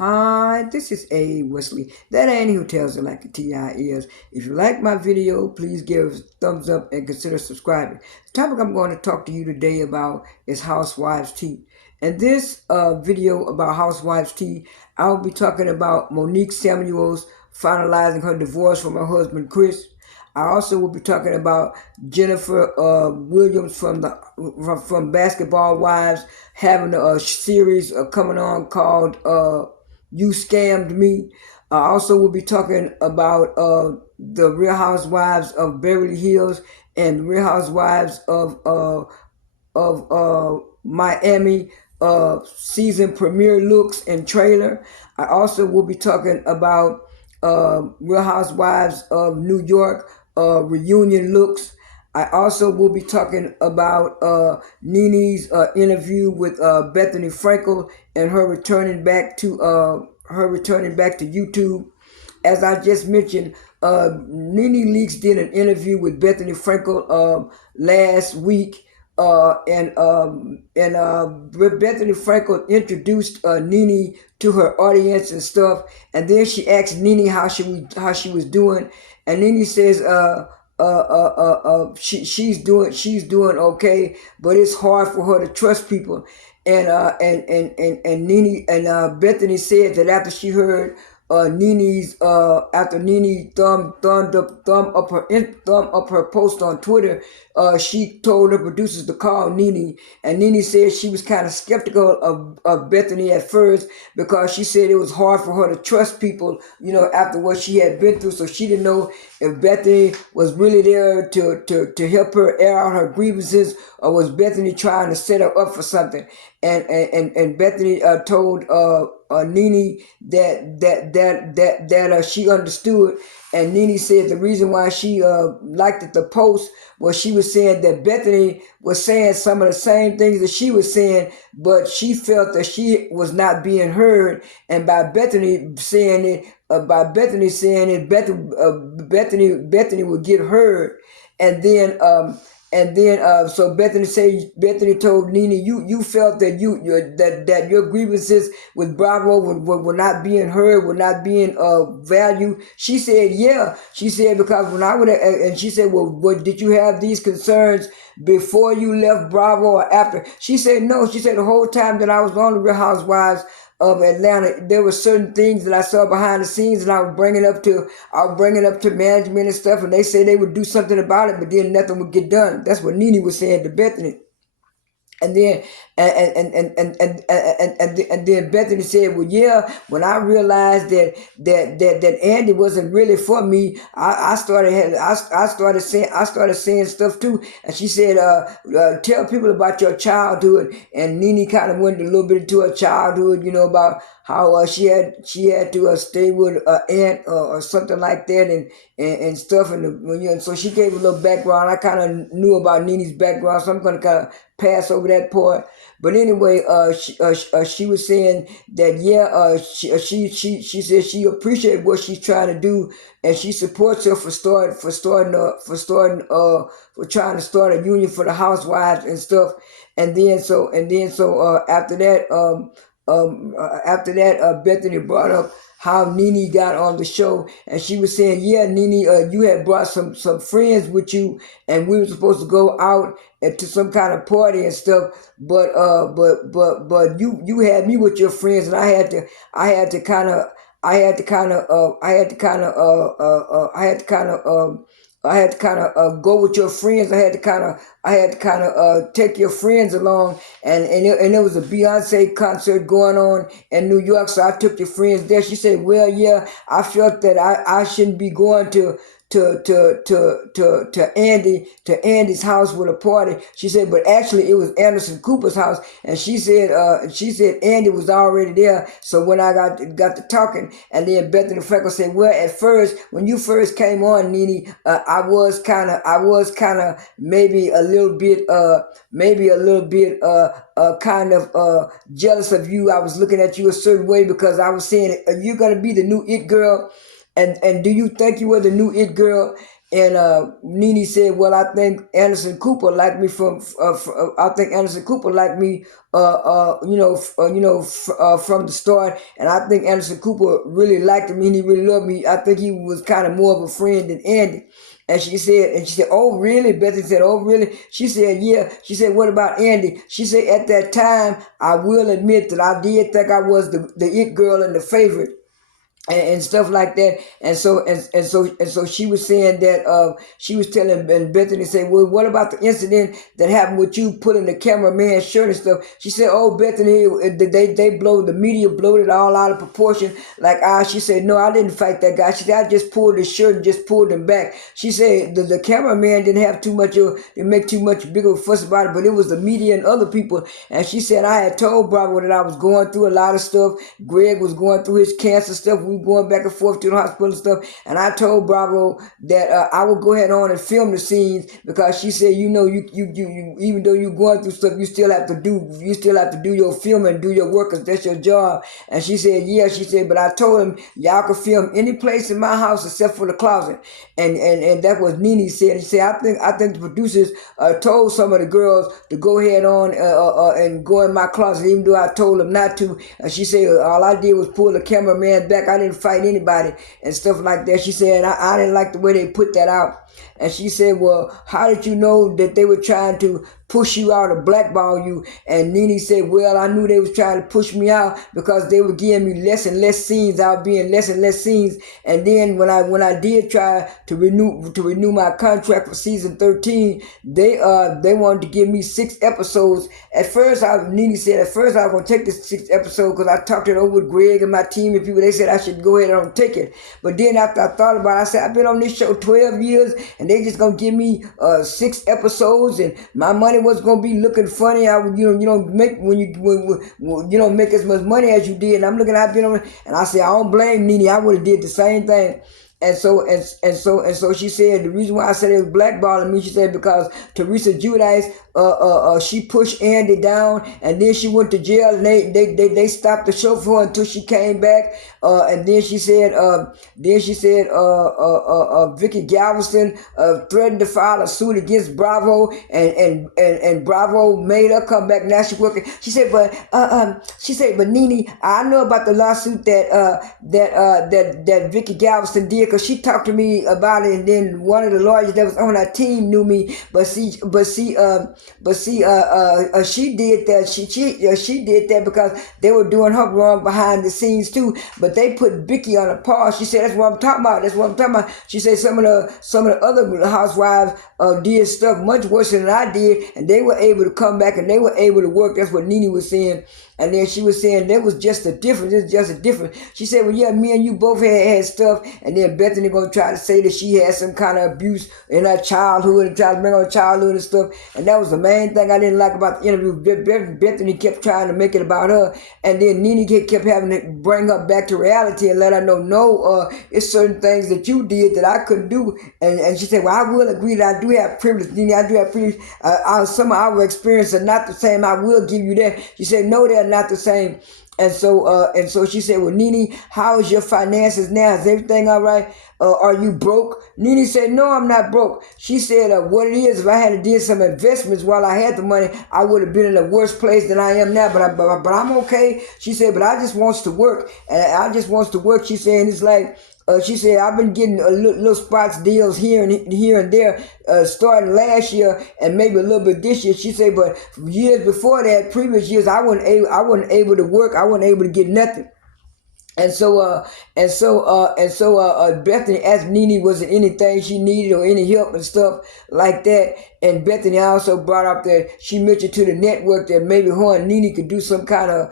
Hi, this is A. Wesley. That ain't who tells it like the TI is. If you like my video, please give a thumbs up and consider subscribing. The topic I'm going to talk to you today about is Housewives Tea. In this video about Housewives Tea, I'll be talking about Monique Samuels finalizing her divorce from her husband Chris. I also will be talking about Jennifer Williams from Basketball Wives having a series coming on called You Scammed Me. I also will be talking about the Real Housewives of Beverly Hills and Real Housewives of Miami season premiere looks and trailer. I also will be talking about Real Housewives of New York reunion looks. I also will be talking about Nene's interview with Bethany Frankel and her returning back to YouTube. As I just mentioned, Nene Leakes did an interview with Bethany Frankel last week, and Bethany Frankel introduced Nene to her audience and stuff, and then she asked Nene how she was doing, and Nene says she's doing okay, but it's hard for her to trust people. And Nene and Bethany said that after she heard after Nene thumb up her post on Twitter, she told her producers to call Nene, and Nene said she was kind of skeptical of Bethany at first because she said it was hard for her to trust people, after what she had been through. So she didn't know if Bethany was really there to help her air out her grievances, or was Bethany trying to set her up for something. And Bethany told Nene that she understood, and Nene said the reason why she liked the post was she was saying that Bethany was saying some of the same things that she was saying, but she felt that she was not being heard, and by Bethany saying it, Bethany would get heard, and then. So Bethany told Nene, you felt that that your grievances with Bravo were not being heard, were not being valued. She said, yeah. She said, because when I would, and she said, well, did you have these concerns before you left Bravo or after? She said, no. She said the whole time that I was on the Real Housewives of Atlanta, there were certain things that I saw behind the scenes, and I was bringing up to management and stuff, and they said they would do something about it, but then nothing would get done. That's what Nene was saying to Bethany. And then and then Bethany said, well, yeah, when I realized that Andy wasn't really for me, I started saying stuff too. And she said, tell people about your childhood. And Nene kind of went a little bit into her childhood, about how she had to stay with an aunt or something like that, and stuff, and so she gave a little background. I kind of knew about Nene's background, so I'm going to kind of pass over that part. But anyway, she was saying that, yeah, she said she appreciated what she's trying to do, and she supports her for trying to start a union for the housewives and stuff. And then after that, Bethany brought up how Nene got on the show, and she was saying, yeah, Nene, you had brought some friends with you, and we were supposed to go out to some kind of party and stuff, but you had me with your friends, and I had to kind of go with your friends. I had to kind of take your friends along, and there was a Beyonce concert going on in New York, so I took your friends there. She said, well, yeah, I felt that I shouldn't be going to Andy's house with a party. She said, but actually it was Anderson Cooper's house, and she said Andy was already there. So when I got to talking, and then Bethany Frankel said, well, at first when you first came on, Nene, I was kind of maybe a little bit kind of jealous of you. I was looking at you a certain way because I was saying, are you gonna be the new it girl? And do you think you were the new it girl? And Nene said, "Well, I think Anderson Cooper liked me I think Anderson Cooper liked me, from the start. And I think Anderson Cooper really liked me, and he really loved me. I think he was kind of more of a friend than Andy." And she said, "Oh, really?" Bethany said, "Oh, really?" She said, "Yeah." She said, "What about Andy?" She said, "At that time, I will admit that I did think I was the it girl and the favorite." And stuff like that. And so she was saying that she was telling and Bethany said, "Well, what about the incident that happened with you pulling the cameraman's shirt and stuff?" She said, "Oh, Bethany, they blow the media blowed it all out of proportion." Like she said, "No, I didn't fight that guy." She said, "I just pulled his shirt and just pulled him back." She said the cameraman didn't have too much of didn't make too much big of a fuss about it, but it was the media and other people. And she said, "I had told Bravo that I was going through a lot of stuff. Greg was going through his cancer stuff. We were going back and forth to the hospital and stuff. And I told Bravo that I would go ahead on and film the scenes because she said, you even though you're going through stuff, you still have to do your filming, do your work, because that's your job." And she said, "Yeah." She said, "But I told him y'all could film any place in my house except for the closet." And that was Nene said. She said, I think the producers told some of the girls to go ahead on and go in my closet, even though I told them not to." And she said, "All I did was pull the cameraman back. I didn't fight anybody," and stuff like that. She said, I didn't like the way they put that out. And she said, "Well, how did you know that they were trying to push you out or blackball you?" And Nene said, "Well, I knew they was trying to push me out because they were giving me less and less scenes. I was being less and less scenes. And then when I did try to renew my contract for season 13, they wanted to give me 6 episodes. At first, Nene said, at first I was gonna take this 6 episode because I talked it over with Greg and my team and people. They said I should go ahead and take it. But then after I thought about it, I said, I've been on this show 12 years and they just gonna give me 6 episodes, and my money was gonna be looking funny. I would, you don't make when you don't make as much money as you did. And I'm looking, I've been on, and I said, I don't blame Nene. I would have did the same thing. And so she said the reason why I said it was blackballing me, she said, because Teresa Giudice, she pushed Andy down, and then she went to jail, and they stopped the show for her until she came back. And then she said Vicky Galveston threatened to file a suit against Bravo, and Bravo made her come back. Now she's working. She said, but Nene, I know about the lawsuit that Vicky Galveston did, because she talked to me about it, and then one of the lawyers that was on our team knew me, she did that. She did that because they were doing her wrong behind the scenes too. But they put Vicky on a pause. She said, "That's what I'm talking about. She said some of the other housewives did stuff much worse than I did, and they were able to come back and they were able to work." That's what Nene was saying. And then she was saying there was just a difference. It's just a difference. She said, "Well, yeah, me and you both had stuff." And then Bethany gonna try to say that she had some kind of abuse in her childhood and try to bring her childhood and stuff. And that was the main thing I didn't like about the interview. Bethany kept trying to make it about her, and then Nene kept having to bring her back to reality and let her know, no, it's certain things that you did that I couldn't do. And she said, "Well, I will agree that I do have privilege, Nene. I do have privilege. Some of our experiences are not the same. I will give you that." She said, "No, they're not the same." And so she said, "Well, Nene, how is your finances now? Is everything all right? Are you broke?" Nene said, "No, I'm not broke." She said, "What it is, if I had to do some investments while I had the money, I would have been in a worse place than I am now. But I'm okay." She said, "But I just wants to work, and I just wants to work." She said, and it's like, she said, "I've been getting little spots deals here and there, starting last year and maybe a little bit this year." She said, "But years before that, previous years, I wasn't able to work. I wasn't able to get nothing." And so Bethany asked Nene was there anything she needed or any help and stuff like that. And Bethany also brought up that she mentioned to the network that maybe her and Nene could do some kind of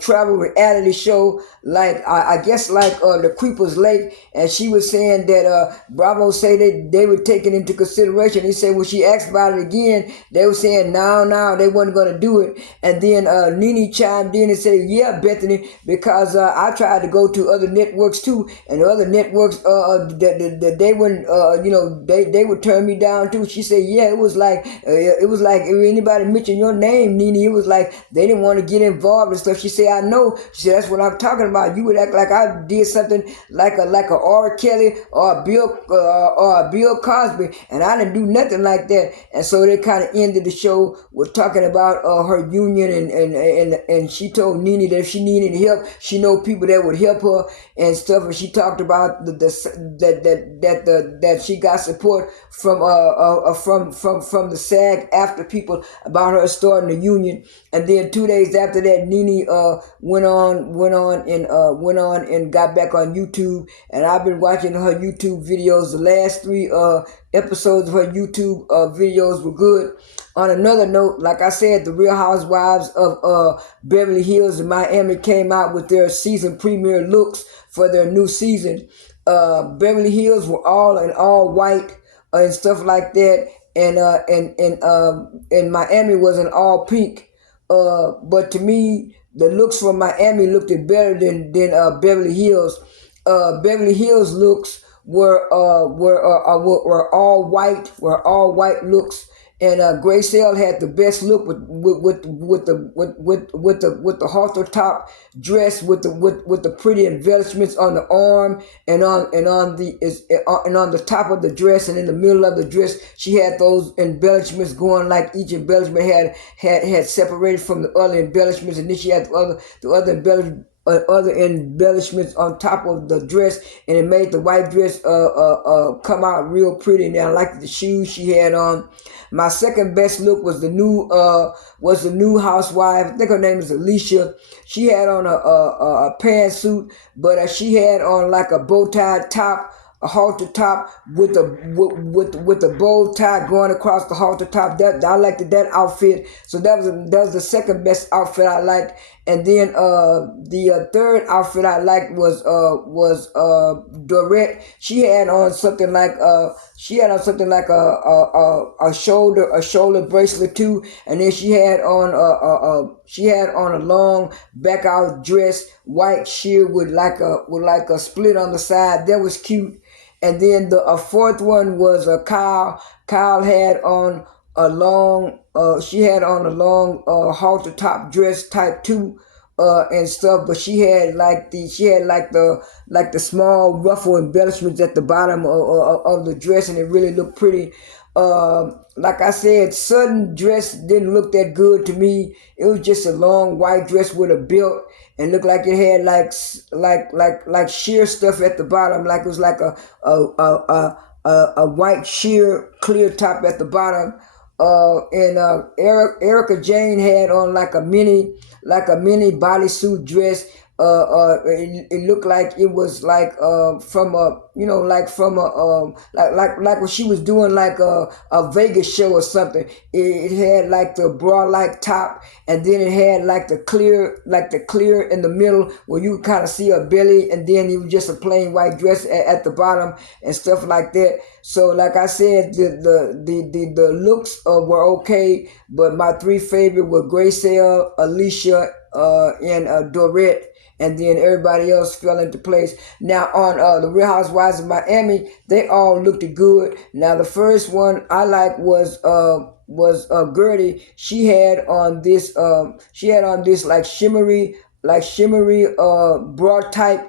travel reality show, like I guess like the Creepers Lake. And she was saying that Bravo say that they were taking into consideration. He said when she asked about it again, they were saying no, they wasn't going to do it. And then Nene chimed in and said, "Yeah, Bethany, because I tried to go to other networks too, and the other networks that they wouldn't, they would turn me down too. She said, yeah, it was like if anybody mentioned your name, Nene, it was like they didn't want to get involved and stuff. She said, I know. She said, that's what I'm talking about. You would act like I did something like a R. Kelly or a Bill Cosby, and I didn't do nothing like that. And so they kind of ended the show with talking about her union, and she told Nene that if she needed help, she know people that would help her and stuff. And she talked about that she got support from the SAG after people about her starting the union. And then 2 days after that, Nene went on and got back on YouTube. And I've been watching her YouTube videos. The last three episodes of her YouTube videos were good. On another note, like I said, the Real Housewives of Beverly Hills and Miami came out with their season premiere looks for their new season. Beverly Hills were all in all white and stuff like that, and Miami was in all pink. But to me, the looks from Miami looked better than Beverly Hills. Beverly Hills looks were all white, looks. And Grace Hill had the best look with the halter top dress with the pretty embellishments on the arm and on the top of the dress, and in the middle of the dress she had those embellishments going, like each embellishment had separated from the other embellishments, and then she had the other embellishments on top of the dress, and it made the white dress come out real pretty. And I liked the shoes she had on. My second best look was the new housewife. I think her name is Alicia. She had on a pantsuit, but she had on like a bow tie top, a halter top with the bow tie going across the halter top. That I liked that outfit. So that was the second best outfit I liked. And then the third outfit I liked was Dorette. She had on something like a shoulder bracelet too, and then she had on a long back out dress, white sheer with like a split on the side. That was cute. And then the fourth one was Kyle. Kyle had on a long halter top dress type 2 and stuff, but she had the small ruffle embellishments at the bottom of the dress, and it really looked pretty. Like I said, Sudden dress didn't look that good to me. It was just a long white dress with a belt, and looked like it had like sheer stuff at the bottom, like it was like a white sheer clear top at the bottom. And Erica Jane had on like a mini bodysuit dress. It looked like it was like from a like when she was doing like a Vegas show or something. It had like the bra like top, and then it had like the clear in the middle where you kind of see her belly, and then it was just a plain white dress at the bottom and stuff like that. So like I said, the looks were okay, but my three favorite were Gracelle, Alicia, and Dorette. And then everybody else fell into place. Now on the Real Housewives of Miami, they all looked good. Now the first one I liked was Gertie. She had on this like shimmery bra type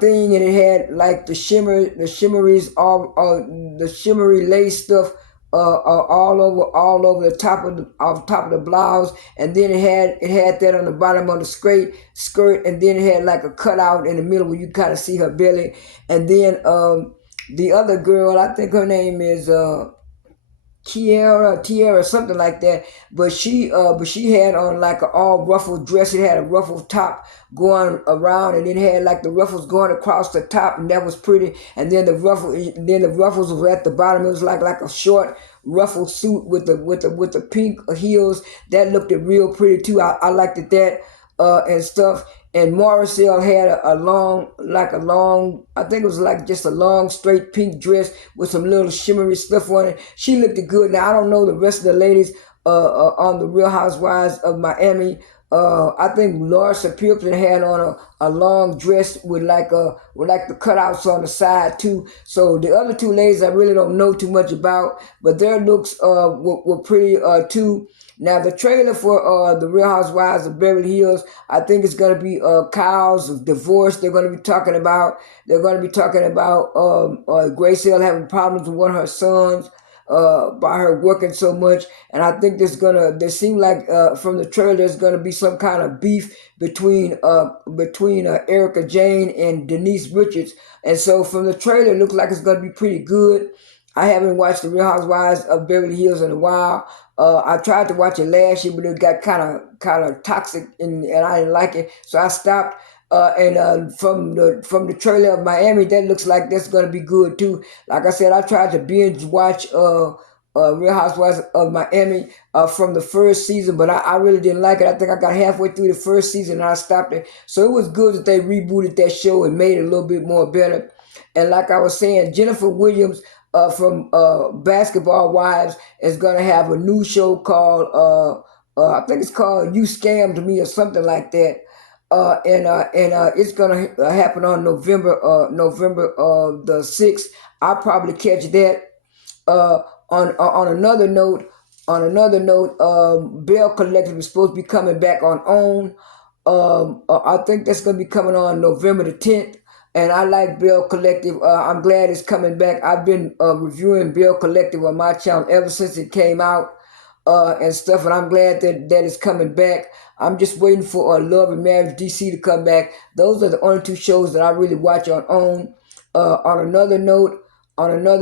thing, and it had like the shimmery lace stuff all over the top of the blouse, and then it had that on the bottom of the straight skirt, and then it had like a cutout in the middle where you kind of see her belly. And then the other girl, I think her name is Tiara, something like that. But she had on like an all ruffled dress. It had a ruffled top going around, and it had like the ruffles going across the top, and that was pretty. And then the ruffles were at the bottom. It was like a short ruffled suit with the pink heels. That looked real pretty too. I liked that and stuff. And Maricel had a long, I think it was like just a long straight pink dress with some little shimmery stuff on it. She looked good. Now I don't know the rest of the ladies on the Real Housewives of Miami. I think Larsa Pippen had on a long dress with like the cutouts on the side too. So the other two ladies I really don't know too much about, but their looks were pretty too. Now the trailer for the Real Housewives of Beverly Hills, I think it's gonna be Kyle's divorce. They're gonna be talking about. They're gonna be talking about Grace Hill having problems with one of her sons by her working so much. And I think there seems like from the trailer there's gonna be some kind of beef between Erica Jane and Denise Richards. And so from the trailer it looks like it's gonna be pretty good. I haven't watched the Real Housewives of Beverly Hills in a while. I tried to watch it last year, but it got kind of toxic, and I didn't like it, so I stopped. And from the trailer of Miami, that looks like that's gonna be good too. Like I said, I tried to binge watch Real Housewives of Miami from the first season, but I really didn't like it. I think I got halfway through the first season and I stopped it. So it was good that they rebooted that show and made it a little bit more better. And like I was saying, Jennifer Williams from Basketball Wives is gonna have a new show called I think it's called "You Scammed Me" or something like that. And it's gonna happen on November the 6th. I'll probably catch that. Uh, on another note, Bell Collective is supposed to be coming back on OWN. I think that's gonna be coming on November the 10th. And I like Bell Collective. I'm glad it's coming back. I've been reviewing Bell Collective on my channel ever since it came out and stuff, and I'm glad that it's coming back. I'm just waiting for Love and Marriage DC to come back. Those are the only two shows that I really watch on OWN. On another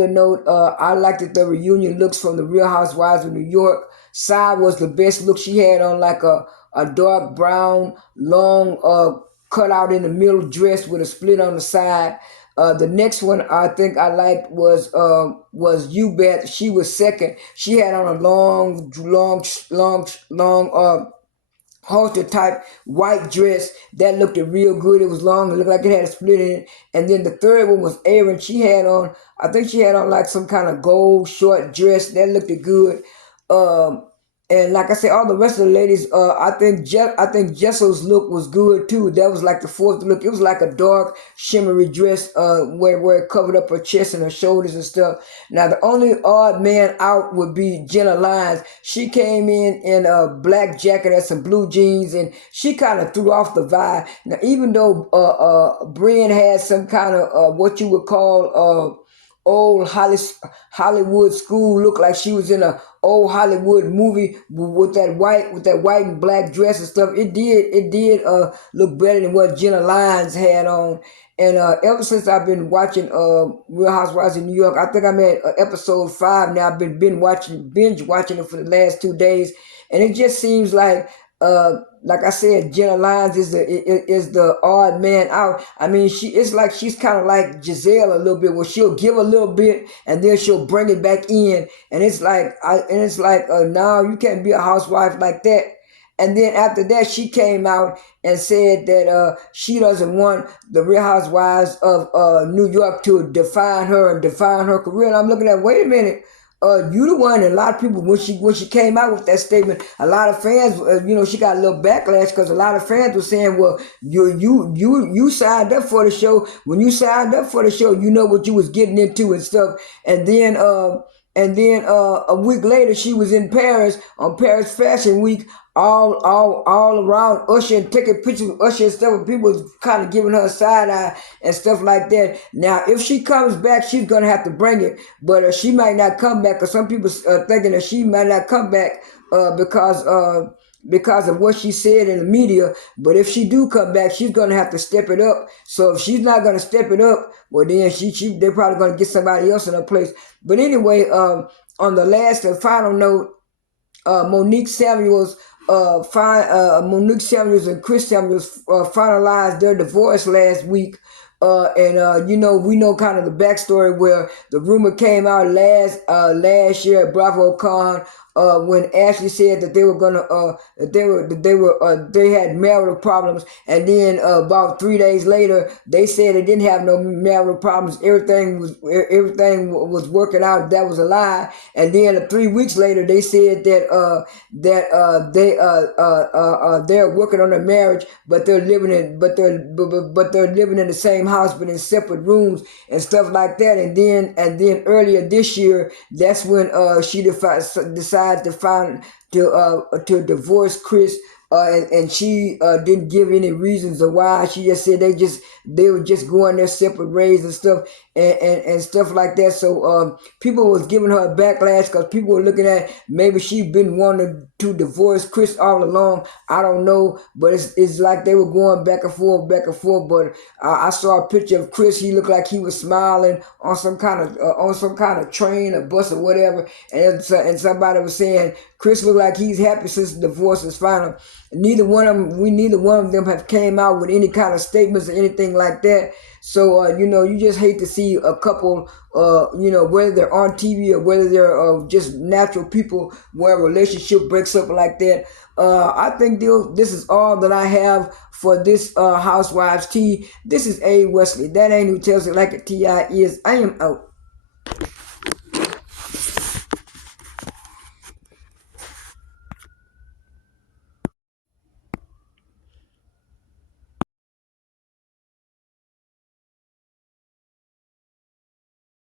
note, I like that the reunion looks from the Real Housewives of New York. Sai was the best look. She had on like a dark brown, long, cut out in the middle dress with a split on the side. The next one I think I liked was You Bet. She was second. She had on a long halter type white dress that looked real good. It was long. It looked like it had a split in it. And then the third one was Erin. I think she had on like some kind of gold short dress that looked good. Um, and like I said, all the rest of the ladies, I think Jesso's look was good too. That was like the fourth look. It was like a dark shimmery dress, where it covered up her chest and her shoulders and stuff. Now the only odd man out would be Jenna Lyons. She came in a black jacket and some blue jeans, and she kind of threw off the vibe. Now even though Brian had some kind of what you would call old Hollywood school, look like she was in a old Hollywood movie with that white and black dress and stuff. It did look better than what Jenna Lyons had on. And ever since I've been watching Real Housewives in New York, I think I'm at episode 5 now. I've been binge watching it for the last 2 days, and it just seems like I said, Jenna Lyons is the odd man out. I mean, it's like she's kind of like Giselle a little bit, where she'll give a little bit and then she'll bring it back in, and it's like now you can't be a housewife like that. And then after that, she came out and said that she doesn't want the Real Housewives of New York to define her and define her career. And I'm looking at, wait a minute. You the one, and a lot of people, when she came out with that statement, a lot of fans, she got a little backlash because a lot of fans were saying, well, you signed up for the show. When you signed up for the show, you know what you was getting into and stuff. And then a week later, she was in Paris on Paris Fashion Week, all around Usher, and taking pictures of Usher and stuff, and people was kind of giving her a side eye and stuff like that. Now, if she comes back, she's gonna have to bring it, but she might not come back, because some people are thinking that she might not come back because of what she said in the media. But if she do come back, she's gonna have to step it up. So if she's not gonna step it up, well then they're probably gonna get somebody else in her place. But anyway, on the last and final note, Monique Samuels and Chris Samuels finalized their divorce last week. And we know kind of the backstory, where the rumor came out last year at Bravo Con when Ashley said that they were gonna they had marital problems, and then about 3 days later they said they didn't have no marital problems. Everything was working out. That was a lie. And then 3 weeks later they said that they're working on a marriage, but they're living in the same house but in separate rooms and stuff like that. And then earlier this year, that's when she decided to divorce Chris. And she didn't give any reasons of why. She just said they were just going their separate ways and stuff, and stuff like that. So people was giving her a backlash because people were looking at maybe she been wanting to divorce Chris all along. I don't know, but it's like they were going back and forth, back and forth. But I saw a picture of Chris. He looked like he was smiling on some kind of train or bus or whatever, and somebody was saying Chris looked like he's happy since the divorce is final. Neither one of them have came out with any kind of statements or anything like that. So you just hate to see a couple, whether they're on TV or whether they're just natural people, where a relationship breaks up like that. I think this is all that I have for this Housewives Tea. This is A. Wesley. That ain't who tells it like a T.I. is. I am out.